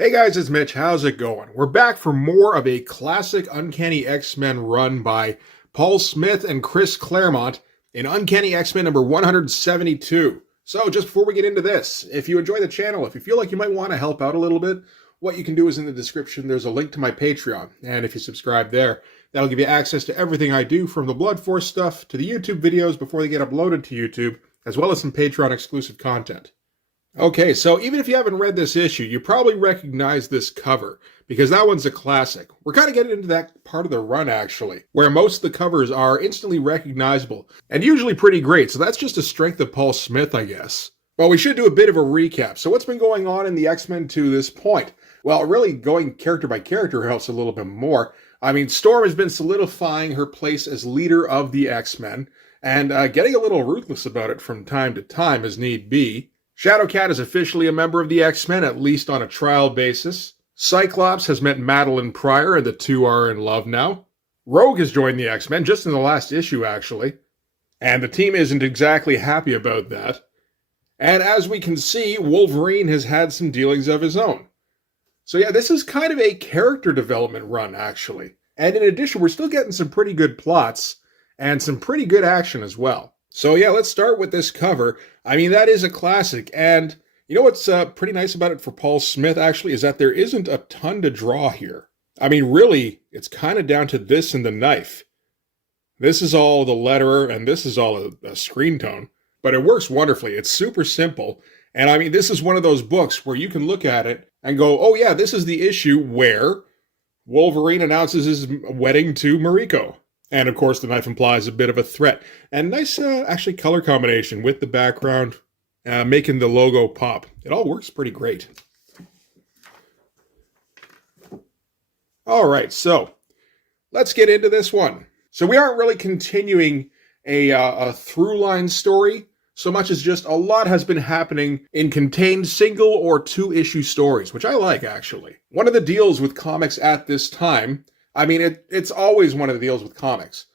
Hey guys, it's Mitch. How's it going? We're back for more of a classic Uncanny X-Men run by Paul Smith and Chris Claremont in Uncanny X-Men number 172. So just before we get into this, if you enjoy the channel, if you feel like you might want to help out a little bit, what you can do is in the description, there's a link to my Patreon. And if you subscribe there, that'll give you access to everything I do, from the Blood Force stuff to the YouTube videos before they get uploaded to YouTube, as well as some Patreon exclusive content. Okay, so even if you haven't read this issue, you probably recognize this cover, because that one's a classic. We're kind of getting into that part of the run, actually, where most of the covers are instantly recognizable, and usually pretty great, so that's just a strength of Paul Smith, I guess. Well, we should do a bit of a recap. So what's been going on in the X-Men to this point? Well, really going character by character helps a little bit more. I mean, Storm has been solidifying her place as leader of the X-Men, and getting a little ruthless about it from time to time as need be. Shadowcat is officially a member of the X-Men, at least on a trial basis. Cyclops has met Madeline Pryor, and the two are in love now. Rogue has joined the X-Men, just in the last issue, actually. And the team isn't exactly happy about that. And as we can see, Wolverine has had some dealings of his own. So yeah, this is kind of a character development run, actually. And in addition, we're still getting some pretty good plots, and some pretty good action as well. So yeah, let's start with this cover. I mean, that is a classic, and you know what's pretty nice about it for Paul Smith, actually, is that there isn't a ton to draw here. I mean, really, it's kind of down to this and the knife. This is all the letterer, and this is all a screen tone, but it works wonderfully. It's super simple, and I mean, this is one of those books where you can look at it and go, oh yeah, this is the issue where Wolverine announces his wedding to Mariko. And of course, the knife implies a bit of a threat. And nice, actually, color combination with the background, making the logo pop. It all works pretty great. All right, so let's get into this one. So we aren't really continuing a through-line story, so much as just a lot has been happening in contained single or two-issue stories, which I like, actually. One of the deals with comics at this time, I mean, it's always one of the deals with comics,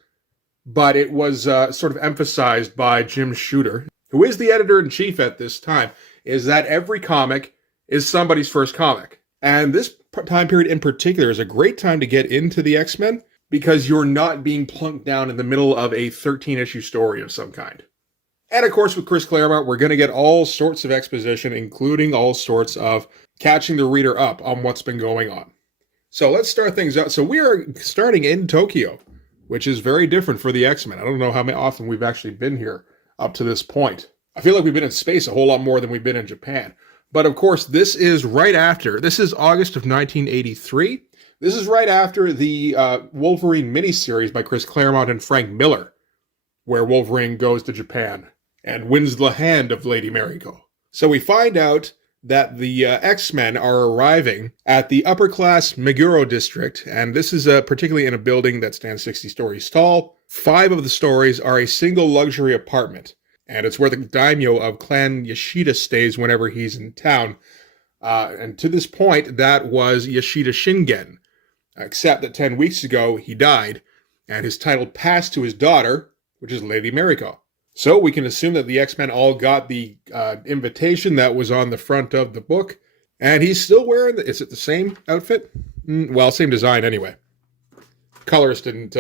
but it was sort of emphasized by Jim Shooter, who is the editor-in-chief at this time, is that every comic is somebody's first comic. And this time period in particular is a great time to get into the X-Men, because you're not being plunked down in the middle of a 13-issue story of some kind. And of course, with Chris Claremont, we're going to get all sorts of exposition, including all sorts of catching the reader up on what's been going on. So let's start things out. So we are starting in Tokyo, which is very different for the X-Men. I don't know how often we've actually been here up to this point. I feel like we've been in space a whole lot more than we've been in Japan. But of course, this is right after. This is August of 1983. This is right after the Wolverine miniseries by Chris Claremont and Frank Miller, where Wolverine goes to Japan and wins the hand of Lady Mariko. So we find out that the X-Men are arriving at the upper-class Meguro district, and this is particularly in a building that stands 60 stories tall. 5 of the stories are a single luxury apartment, and it's where the daimyo of Clan Yoshida stays whenever he's in town. And to this point, that was Yoshida Shingen, except that 10 weeks ago, he died, and his title passed to his daughter, which is Lady Mariko. So we can assume that the X-Men all got the invitation that was on the front of the book. And he's still wearing is it the same outfit? Well, same design anyway. Colorist didn't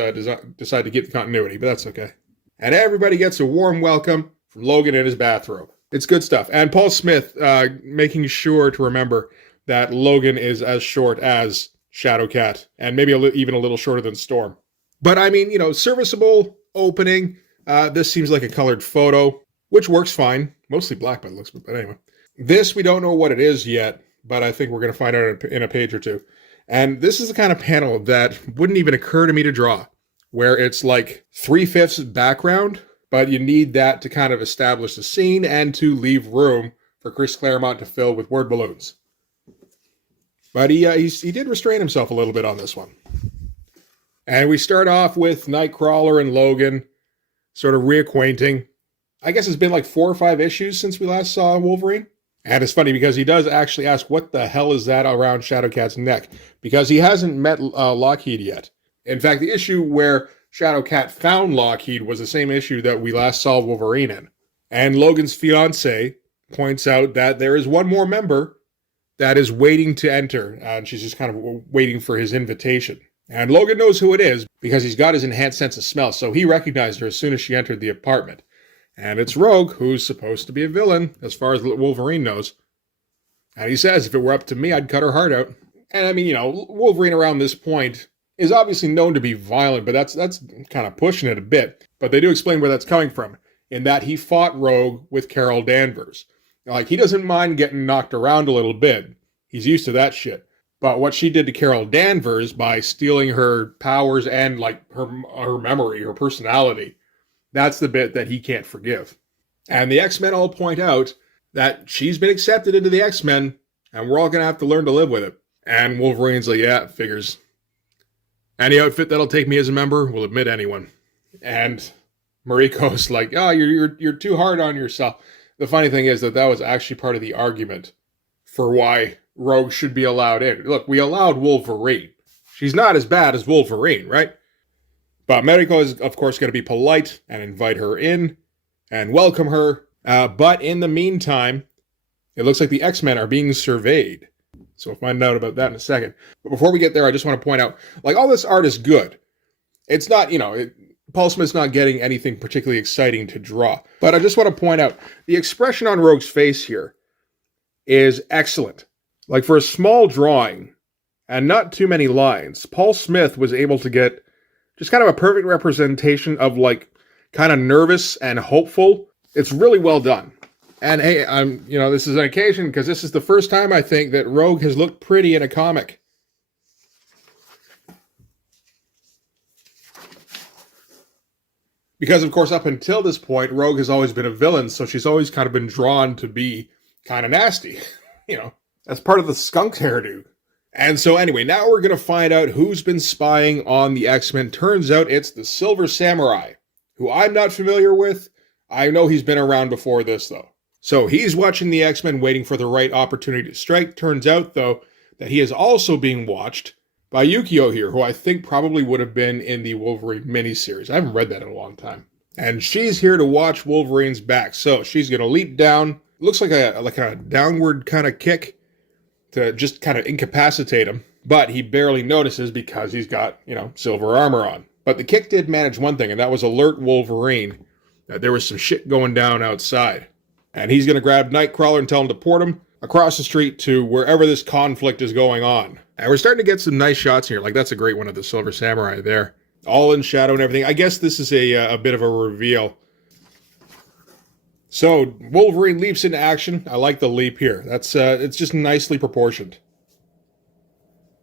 decide to keep the continuity, but that's okay. And everybody gets a warm welcome from Logan in his bathrobe. It's good stuff. And Paul Smith making sure to remember that Logan is as short as Shadowcat, and maybe even a little shorter than Storm. But I mean, you know, serviceable opening. This seems like a colored photo, which works fine. Mostly black by the looks, but anyway. This, we don't know what it is yet, but I think we're going to find out in a page or two. And this is the kind of panel that wouldn't even occur to me to draw, where it's like 3/5 background, but you need that to kind of establish the scene and to leave room for Chris Claremont to fill with word balloons. But he did restrain himself a little bit on this one. And we start off with Nightcrawler and Logan sort of reacquainting. I guess it's been like 4 or 5 issues since we last saw Wolverine. And it's funny because he does actually ask, what the hell is that around Shadowcat's neck? Because he hasn't met Lockheed yet. In fact, the issue where Shadowcat found Lockheed was the same issue that we last saw Wolverine in. And Logan's fiancé points out that there is one more member that is waiting to enter, and she's just kind of waiting for his invitation. And Logan knows who it is because he's got his enhanced sense of smell, so he recognized her as soon as she entered the apartment. And it's Rogue, who's supposed to be a villain, as far as Wolverine knows. And he says, if it were up to me, I'd cut her heart out. And I mean, Wolverine around this point is obviously known to be violent, but that's kind of pushing it a bit. But they do explain where that's coming from, in that he fought Rogue with Carol Danvers. Like, he doesn't mind getting knocked around a little bit. He's used to that shit. But what she did to Carol Danvers by stealing her powers and, like, her memory, her personality, that's the bit that he can't forgive. And the X-Men all point out that she's been accepted into the X-Men, and we're all going to have to learn to live with it. And Wolverine's like, yeah, figures. Any outfit that'll take me as a member will admit anyone. And Mariko's like, oh, you're too hard on yourself. The funny thing is that was actually part of the argument for why Rogue should be allowed in. Look, we allowed Wolverine. She's not as bad as Wolverine, right? But Mariko is, of course, going to be polite and invite her in and welcome her. But in the meantime, it looks like the X-Men are being surveyed. So we'll find out about that in a second. But before we get there, I just want to point out, like, all this art is good. It's not, Paul Smith's not getting anything particularly exciting to draw. But I just want to point out, the expression on Rogue's face here is excellent. Like, for a small drawing and not too many lines, Paul Smith was able to get just kind of a perfect representation of, like, kind of nervous and hopeful. It's really well done. And hey, this is an occasion because this is the first time I think that Rogue has looked pretty in a comic. Because, of course, up until this point, Rogue has always been a villain, so she's always kind of been drawn to be kind of nasty. That's part of the skunk hairdo. And so anyway, now we're going to find out who's been spying on the X-Men. Turns out it's the Silver Samurai, who I'm not familiar with. I know he's been around before this, though. So he's watching the X-Men, waiting for the right opportunity to strike. Turns out, though, that he is also being watched by Yukio here, who I think probably would have been in the Wolverine miniseries. I haven't read that in a long time. And she's here to watch Wolverine's back. So she's going to leap down. Looks like a downward kind of kick to just kind of incapacitate him. But he barely notices because he's got, silver armor on. But the kick did manage one thing, and that was alert Wolverine that there was some shit going down outside. And he's going to grab Nightcrawler and tell him to port him across the street to wherever this conflict is going on. And we're starting to get some nice shots here. Like, that's a great one of the Silver Samurai there. All in shadow and everything. I guess this is a bit of a reveal. So, Wolverine leaps into action. I like the leap here. That's it's just nicely proportioned.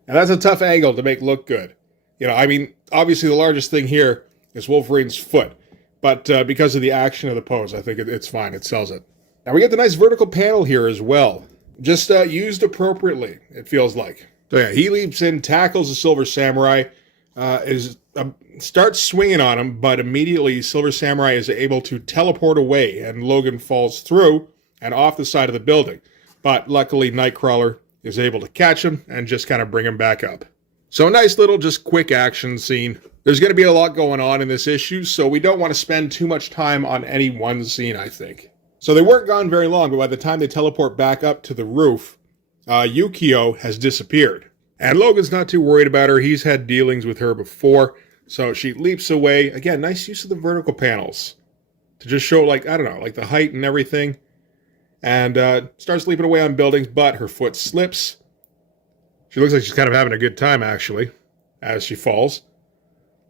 And that's a tough angle to make look good. Obviously the largest thing here is Wolverine's foot. But because of the action of the pose, I think it's fine. It sells it. Now we get the nice vertical panel here as well. Just used appropriately, it feels like. So yeah, he leaps in, tackles the Silver Samurai, starts swinging on him, but immediately Silver Samurai is able to teleport away, and Logan falls through and off the side of the building. But luckily, Nightcrawler is able to catch him and just kind of bring him back up. So a nice little just quick action scene. There's going to be a lot going on in this issue, so we don't want to spend too much time on any one scene, I think. So they weren't gone very long, but by the time they teleport back up to the roof, Yukio has disappeared. And Logan's not too worried about her. He's had dealings with her before. So she leaps away. Again, nice use of the vertical panels to just show, the height and everything. And starts leaping away on buildings, but her foot slips. She looks like she's kind of having a good time, actually, as she falls.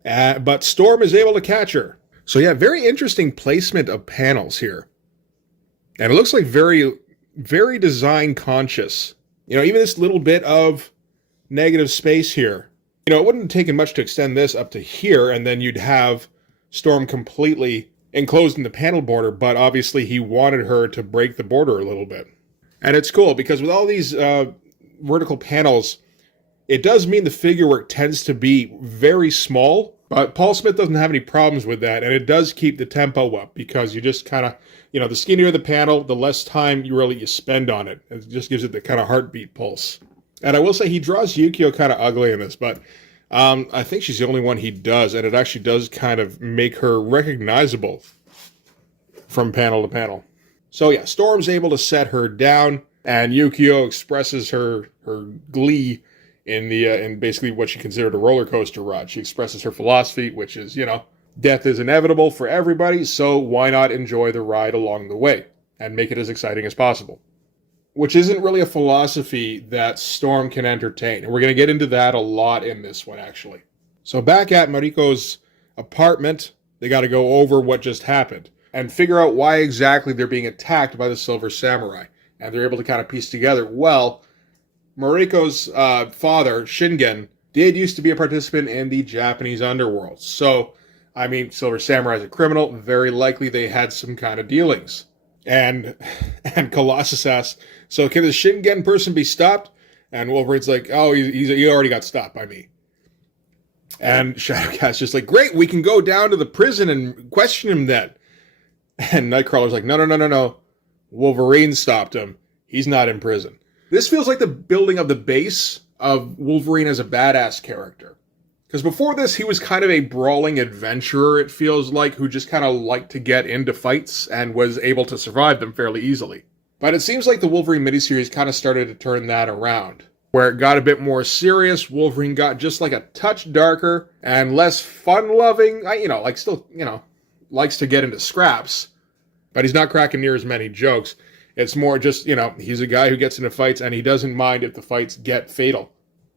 But Storm is able to catch her. So yeah, very interesting placement of panels here. And it looks like very, very design conscious. Even this little bit of negative space here. It wouldn't have taken much to extend this up to here, and then you'd have Storm completely enclosed in the panel border, but obviously he wanted her to break the border a little bit. And it's cool, because with all these vertical panels, it does mean the figure work tends to be very small, but Paul Smith doesn't have any problems with that, and it does keep the tempo up, because you just kind of, the skinnier the panel, the less time you spend on it. It just gives it the kind of heartbeat pulse. And I will say, he draws Yukio kind of ugly in this, but I think she's the only one he does, and it actually does kind of make her recognizable from panel to panel. So yeah, Storm's able to set her down, And Yukio expresses her glee in basically what she considered a roller coaster ride. She expresses her philosophy, which is, death is inevitable for everybody, so why not enjoy the ride along the way and make it as exciting as possible? Which isn't really a philosophy that Storm can entertain. And we're going to get into that a lot in this one, actually. So back at Mariko's apartment, they got to go over what just happened and figure out why exactly they're being attacked by the Silver Samurai. And they're able to kind of piece together, well, Mariko's father, Shingen, did used to be a participant in the Japanese underworld. So, Silver Samurai is a criminal. Very likely they had some kind of dealings. And Colossus asks, so can the Shingen person be stopped? And Wolverine's like, oh, he already got stopped by me. And Shadowcat's just like, great, we can go down to the prison and question him then. And Nightcrawler's like, no. Wolverine stopped him. He's not in prison. This feels like the building of the base of Wolverine as a badass character. Because before this, he was kind of a brawling adventurer, it feels like, who just kind of liked to get into fights and was able to survive them fairly easily. But it seems like the Wolverine miniseries kind of started to turn that around. Where it got a bit more serious, Wolverine got just like a touch darker and less fun-loving. Likes to get into scraps. But he's not cracking near as many jokes. It's more just, he's a guy who gets into fights and he doesn't mind if the fights get fatal.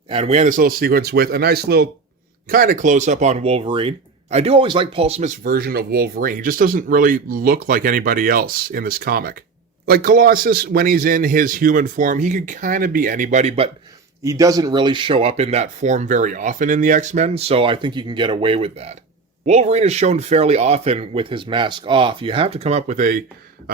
And we end this little sequence with a nice little kind of close-up on Wolverine. I do always like Paul Smith's version of Wolverine. He just doesn't really look like anybody else in this comic. Like Colossus, when he's in his human form, he could kind of be anybody, but he doesn't really show up in that form very often in the X-Men, so I think you can get away with that. Wolverine is shown fairly often with his mask off. You have to come up with a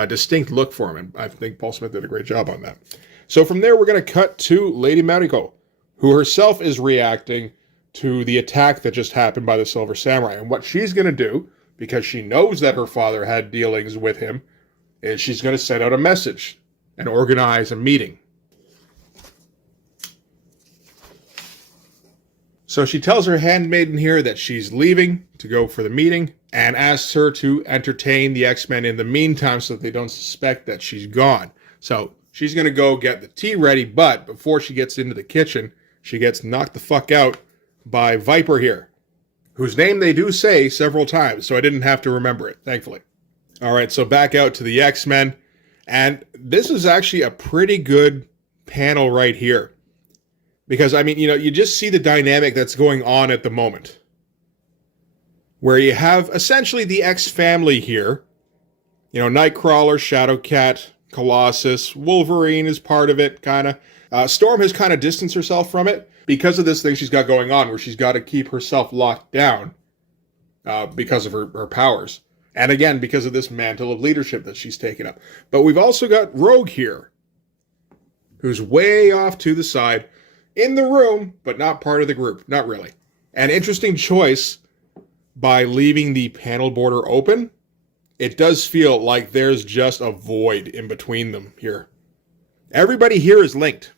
distinct look for him, and I think Paul Smith did a great job on that. So from there, we're going to cut to Lady Mariko, who herself is reacting to the attack that just happened by the Silver Samurai. And what she's going to do, because she knows that her father had dealings with him, is she's going to send out a message and organize a meeting. So she tells her handmaiden here that she's leaving to go for the meeting and asks her to entertain the X-Men in the meantime so that they don't suspect that she's gone. So she's going to go get the tea ready, but before she gets into the kitchen, she gets knocked the fuck out by Viper here, whose name they do say several times, so I didn't have to remember it, thankfully. All right, so back out to the X-Men, and this is actually a pretty good panel right here. Because, you just see the dynamic that's going on at the moment. Where you have essentially the X-family here. Nightcrawler, Shadowcat, Colossus, Wolverine is part of it, kind of. Storm has kind of distanced herself from it because of this thing she's got going on where she's got to keep herself locked down because of her powers. And again, because of this mantle of leadership that she's taken up. But we've also got Rogue here, who's way off to the side. In the room, but not part of the group. Not really. An interesting choice by leaving the panel border open. It does feel like there's just a void in between them here. Everybody here is linked.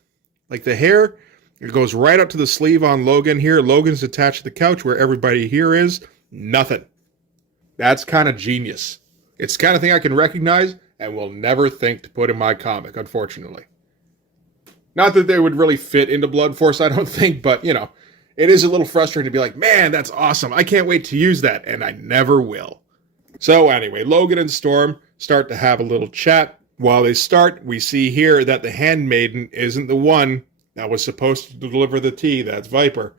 Like the hair, it goes right up to the sleeve on Logan here. Logan's attached to the couch where everybody here is. Nothing. That's kind of genius. It's the kind of thing I can recognize and will never think to put in my comic, unfortunately. Not that they would really fit into Blood Force, I don't think, but, it is a little frustrating to be like, man, that's awesome. I can't wait to use that, and I never will. So anyway, Logan and Storm start to have a little chat. While they start, we see here that the handmaiden isn't the one that was supposed to deliver the tea. That's Viper.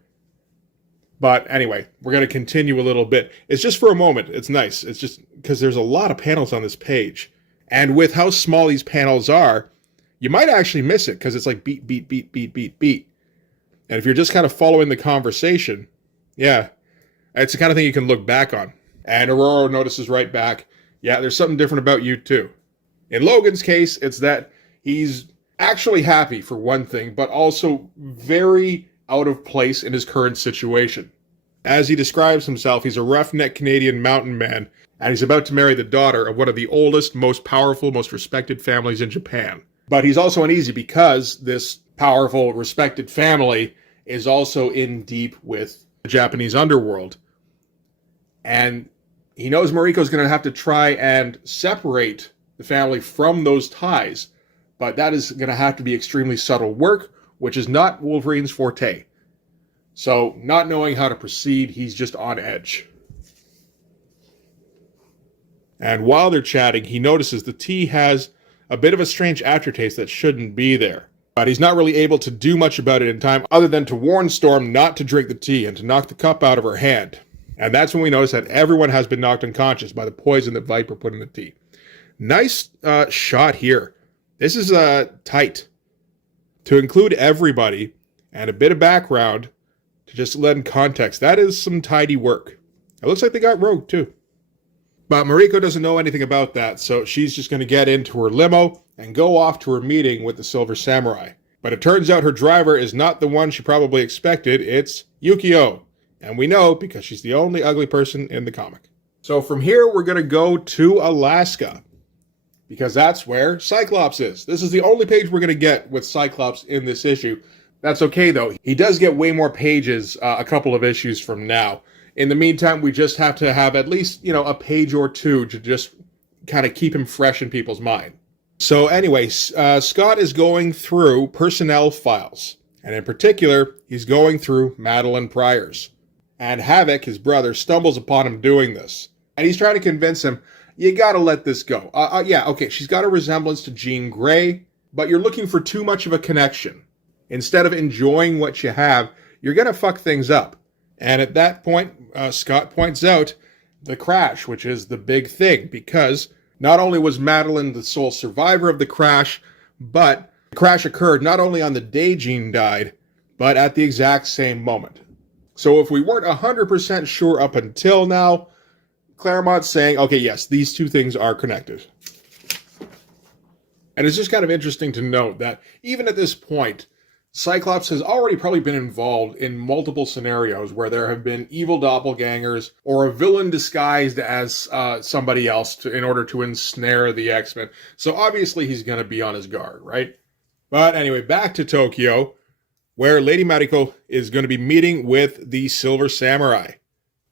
But anyway, we're going to continue a little bit. It's just for a moment. It's nice. It's just because there's a lot of panels on this page. And with how small these panels are, you might actually miss it because it's like beat, beat, beat, beat, beat, beat. And if you're just kind of following the conversation, yeah, it's the kind of thing you can look back on. And Aurora notices right back, yeah, there's something different about you too. In Logan's case, it's that he's actually happy for one thing, but also very out of place in his current situation. As he describes himself, he's a roughneck Canadian mountain man, and he's about to marry the daughter of one of the oldest, most powerful, most respected families in Japan. But he's also uneasy because this powerful, respected family is also in deep with the Japanese underworld. And he knows Mariko's going to have to try and separate the family from those ties. but that is going to have to be extremely subtle work, which is not Wolverine's forte. So, not knowing how to proceed, he's just on edge. And while they're chatting, he notices the tea has a bit of a strange aftertaste that shouldn't be there. But he's not really able to do much about it in time other than to warn Storm not to drink the tea and to knock the cup out of her hand. And that's when we notice that everyone has been knocked unconscious by the poison that Viper put in the tea. Nice shot here. This is tight. To include everybody and a bit of background to just lend context, that is some tidy work. It looks like they got Rogue too. But Mariko doesn't know anything about that, so she's just going to get into her limo and go off to her meeting with the Silver Samurai. But it turns out her driver is not the one she probably expected, it's Yukio. And we know because she's the only ugly person in the comic. So from here, we're going to go to Alaska, because that's where Cyclops is. This is the only page we're going to get with Cyclops in this issue. That's okay, though. He does get way more pages a couple of issues from now. In the meantime, we just have to have at least, a page or two to just kind of keep him fresh in people's mind. So anyway, Scott is going through personnel files. And in particular, he's going through Madeline Pryor's. And Havoc, his brother, stumbles upon him doing this. And he's trying to convince him, you gotta let this go. Yeah, okay, she's got a resemblance to Jean Grey, but you're looking for too much of a connection. Instead of enjoying what you have, you're gonna fuck things up. And at that point, Scott points out the crash, which is the big thing, because not only was Madeline the sole survivor of the crash, but the crash occurred not only on the day Jean died, but at the exact same moment. So if we weren't 100% sure up until now, Claremont's saying, okay, yes, these two things are connected. And it's just kind of interesting to note that even at this point, Cyclops has already probably been involved in multiple scenarios where there have been evil doppelgangers or a villain disguised as somebody else in order to ensnare the X-Men. So obviously he's going to be on his guard, right? But anyway, back to Tokyo, where Lady Mariko is going to be meeting with the Silver Samurai.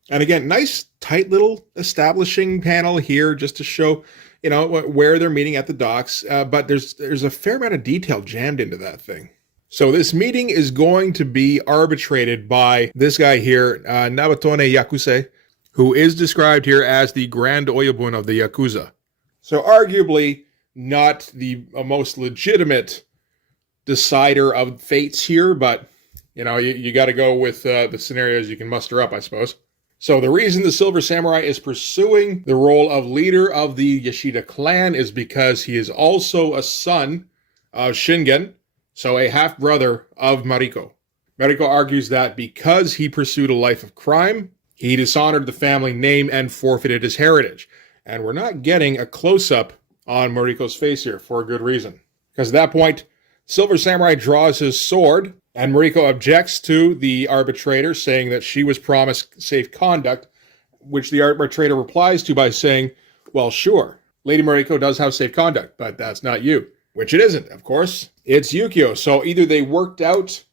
And again, nice tight little establishing panel here just to show, where they're meeting at the docks. But there's a fair amount of detail jammed into that thing. So this meeting is going to be arbitrated by this guy here, Nabatone Yakuse, who is described here as the Grand Oyabun of the Yakuza. So arguably not the most legitimate decider of fates here, but, you got to go with the scenarios you can muster up, I suppose. So the reason the Silver Samurai is pursuing the role of leader of the Yashida clan is because he is also a son of Shingen, so a half-brother of Mariko. Mariko argues that because he pursued a life of crime, he dishonored the family name and forfeited his heritage. And we're not getting a close-up on Mariko's face here for a good reason. Because at that point, Silver Samurai draws his sword, and Mariko objects to the arbitrator, saying that she was promised safe conduct, which the arbitrator replies to by saying, well, sure, Lady Mariko does have safe conduct, but that's not you. Which it isn't, of course. It's Yukio. So either they worked out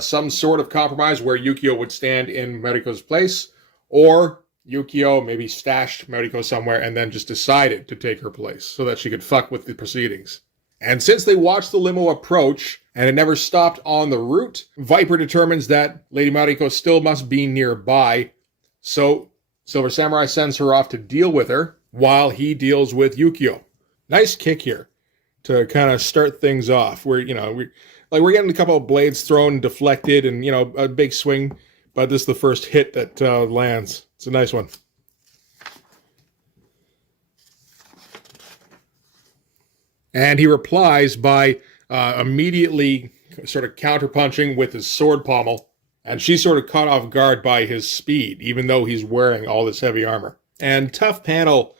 some sort of compromise where Yukio would stand in Mariko's place, or Yukio maybe stashed Mariko somewhere and then just decided to take her place so that she could fuck with the proceedings. And since they watched the limo approach and it never stopped on the route, Viper determines that Lady Mariko still must be nearby. So Silver Samurai sends her off to deal with her while he deals with Yukio. Nice kick here to kind of start things off. We're getting a couple of blades thrown and deflected and, a big swing, but this is the first hit that lands. It's a nice one. And he replies by immediately sort of counterpunching with his sword pommel, and she's sort of caught off guard by his speed, even though he's wearing all this heavy armor. And tough panel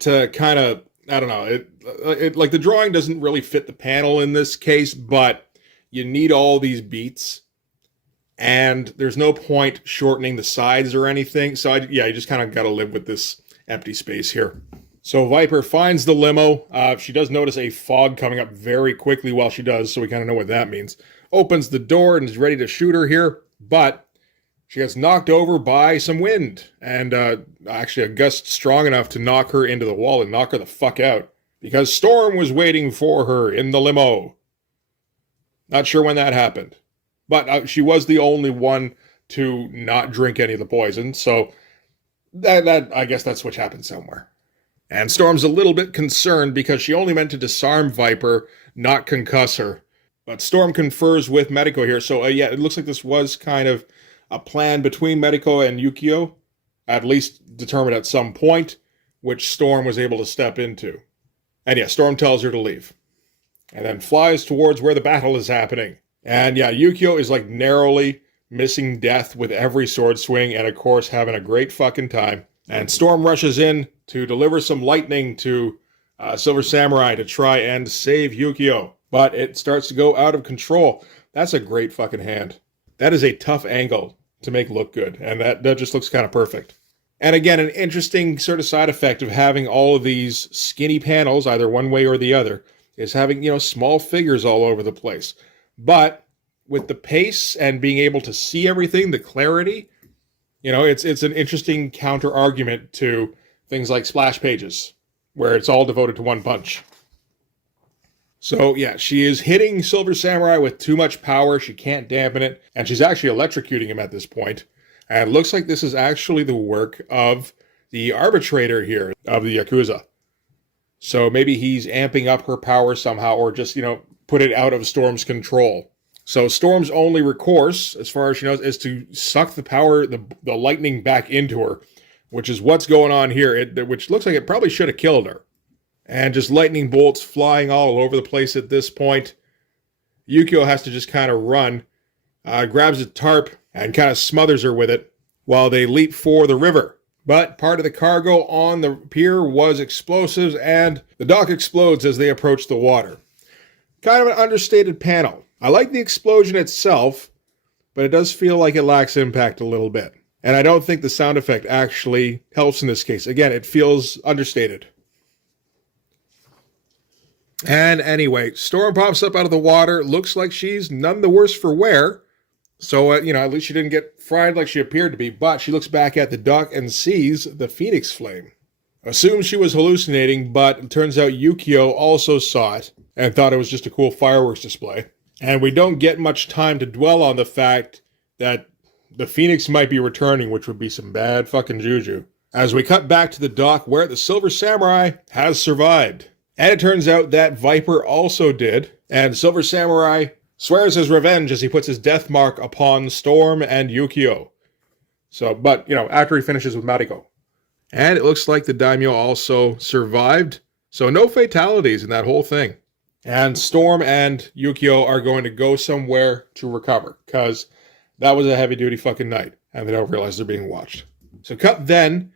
to kind of, I don't know, it like the drawing doesn't really fit the panel in this case, but you need all these beats, and there's no point shortening the sides or anything. So you just kind of got to live with this empty space here. So Viper finds the limo. She does notice a fog coming up very quickly while she does, so we kind of know what that means. Opens the door and is ready to shoot her here, but she gets knocked over by some wind, and actually a gust strong enough to knock her into the wall and knock her the fuck out. because Storm was waiting for her in the limo. Not sure when that happened. But she was the only one to not drink any of the poison, so that I guess that switch happened somewhere. And Storm's a little bit concerned because she only meant to disarm Viper, not concuss her. But Storm confers with Medico here, so yeah, it looks like this was kind of a plan between Medico and Yukio, at least determined at some point, which Storm was able to step into. And yeah, Storm tells her to leave. And then flies towards where the battle is happening. And yeah, Yukio is like narrowly missing death with every sword swing, and of course having a great fucking time. And Storm rushes in to deliver some lightning to Silver Samurai to try and save Yukio. But it starts to go out of control. That's a great fucking hand. That is a tough angle to make look good, and that just looks kind of perfect. And again, an interesting sort of side effect of having all of these skinny panels, either one way or the other, is having, small figures all over the place. But with the pace and being able to see everything, the clarity, it's an interesting counter argument to things like splash pages, where it's all devoted to one punch. So yeah, she is hitting Silver Samurai with too much power. She can't dampen it, and she's actually electrocuting him at this point. And it looks like this is actually the work of the arbitrator here of the Yakuza. So maybe he's amping up her power somehow, or just, put it out of Storm's control. So Storm's only recourse, as far as she knows, is to suck the power, the lightning back into her, which is what's going on here, which looks like it probably should have killed her. And just lightning bolts flying all over the place at this point. Yukio has to just kind of run, grabs a tarp, and kind of smothers her with it while they leap for the river. But part of the cargo on the pier was explosives, and the dock explodes as they approach the water. Kind of an understated panel. I like the explosion itself, but it does feel like it lacks impact a little bit. And I don't think the sound effect actually helps in this case. Again, it feels understated. And anyway, Storm pops up out of the water. Looks like she's none the worse for wear. So, at least she didn't get fried like she appeared to be. But she looks back at the dock and sees the Phoenix Flame. Assumes she was hallucinating, but it turns out Yukio also saw it and thought it was just a cool fireworks display. And we don't get much time to dwell on the fact that the Phoenix might be returning, which would be some bad fucking juju. As we cut back to the dock where the Silver Samurai has survived. And it turns out that Viper also did. And Silver Samurai swears his revenge as he puts his death mark upon Storm and Yukio. So, but, after he finishes with Mariko. And it looks like the daimyo also survived. So no fatalities in that whole thing. And Storm and Yukio are going to go somewhere to recover, because that was a heavy-duty fucking night, and they don't realize they're being watched. So cut then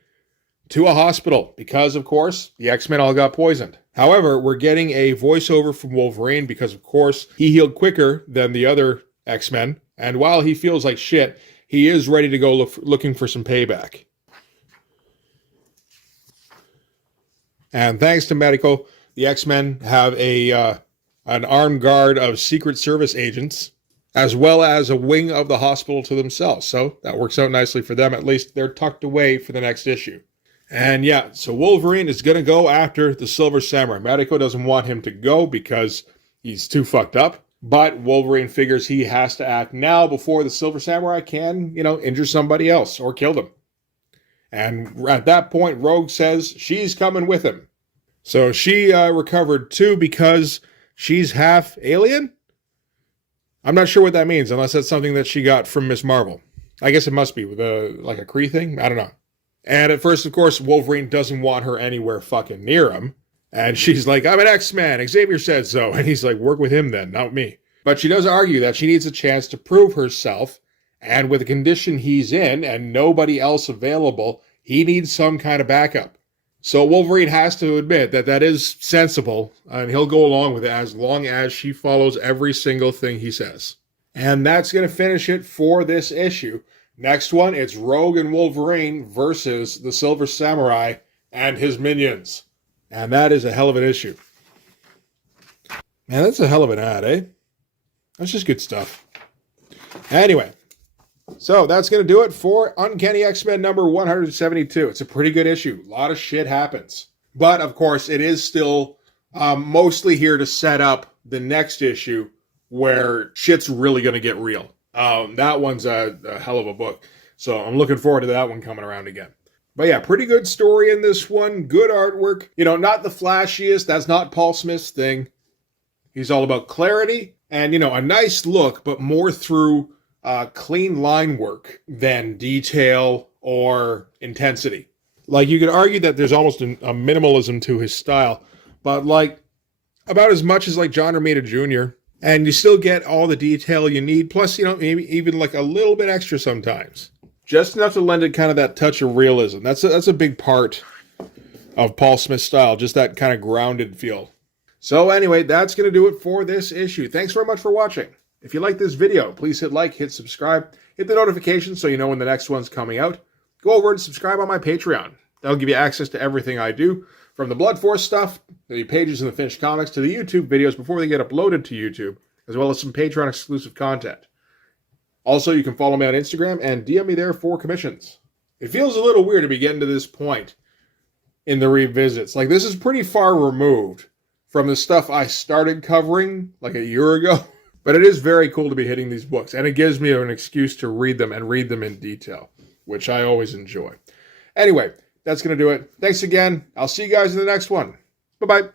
to a hospital, because, of course, the X-Men all got poisoned. However, we're getting a voiceover from Wolverine, because, of course, he healed quicker than the other X-Men, and while he feels like shit, he is ready to go looking for some payback. And thanks to Medico, the X-Men have an armed guard of Secret Service agents, as well as a wing of the hospital to themselves. So that works out nicely for them. At least they're tucked away for the next issue. And yeah, so Wolverine is going to go after the Silver Samurai. Medico doesn't want him to go because he's too fucked up. But Wolverine figures he has to act now before the Silver Samurai can, injure somebody else or kill them. And at that point, Rogue says she's coming with him. So she recovered too because she's half alien? I'm not sure what that means, unless that's something that she got from Miss Marvel. I guess it must be, with a Kree thing? I don't know. And at first, of course, Wolverine doesn't want her anywhere fucking near him. And she's like, I'm an X-Man, Xavier said so. And he's like, work with him then, not me. But she does argue that she needs a chance to prove herself, and with the condition he's in and nobody else available, he needs some kind of backup. So Wolverine has to admit that that is sensible, and he'll go along with it as long as she follows every single thing he says. And that's going to finish it for this issue. Next one, it's Rogue and Wolverine versus the Silver Samurai and his minions. And that is a hell of an issue. Man, that's a hell of an ad, eh? That's just good stuff. Anyway, so that's going to do it for Uncanny X-Men number 172. It's a pretty good issue. A lot of shit happens. But, of course, it is still Mostly here to set up the next issue where shit's really going to get real. That one's a hell of a book. So I'm looking forward to that one coming around again. But yeah, pretty good story in this one. Good artwork. You know, not the flashiest. That's not Paul Smith's thing. He's all about clarity and, you know, a nice look, but more through clean line work than detail or intensity. Like, you could argue that there's almost a minimalism to his style, but like about as much as like John Romita Jr. And you still get all the detail you need. Plus, you know, maybe even like a little bit extra sometimes. Just enough to lend it kind of that touch of realism. That's a big part of Paul Smith's style, just that kind of grounded feel. So anyway, that's going to do it for this issue. Thanks very much for watching. If you like this video, please hit like, hit subscribe, hit the notification so you know when the next one's coming out. Go over and subscribe on my Patreon. That'll give you access to everything I do, from the Blood Force stuff, the pages in the finished comics, to the YouTube videos before they get uploaded to YouTube, as well as some Patreon exclusive content. Also, you can follow me on Instagram and DM me there for commissions. It feels a little weird to be getting to this point in the revisits. Like, this is pretty far removed from the stuff I started covering like a year ago. But it is very cool to be hitting these books, and it gives me an excuse to read them and read them in detail, which I always enjoy. Anyway, that's going to do it. Thanks again. I'll see you guys in the next one. Bye-bye.